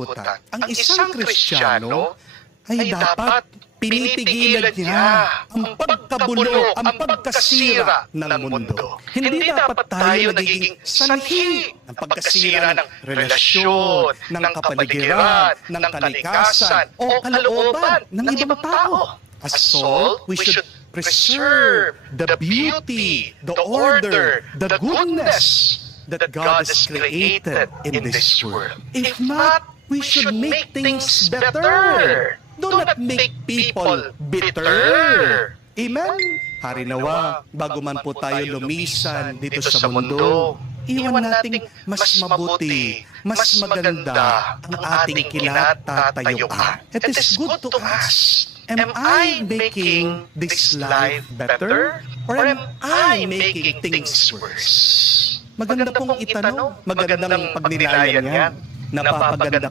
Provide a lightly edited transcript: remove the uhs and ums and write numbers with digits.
kalungkutan. Ang isang Kristiyano ay dapat pinitigilan niya ang pagkabulo, ang pagkasira ng mundo. Hindi dapat tayo nagiging sanhi ng pagkasira ng relasyon, ng kapaligiran, ng kalikasan, o kalooban ng ibang tao. As salt, we should preserve the beauty, the order, the goodness that God has created in this world. If not, we should make things better. Do not make people bitter. Amen? Hari nawa, bago man po tayo lumisan dito sa mundo, iwan nating mas mabuti, mas maganda ang ating kinatatayuan. It is good to ask, am I making this life better? Or am I making things worse? Maganda pong itanong, magandang pagnilayan yan. Napapaganda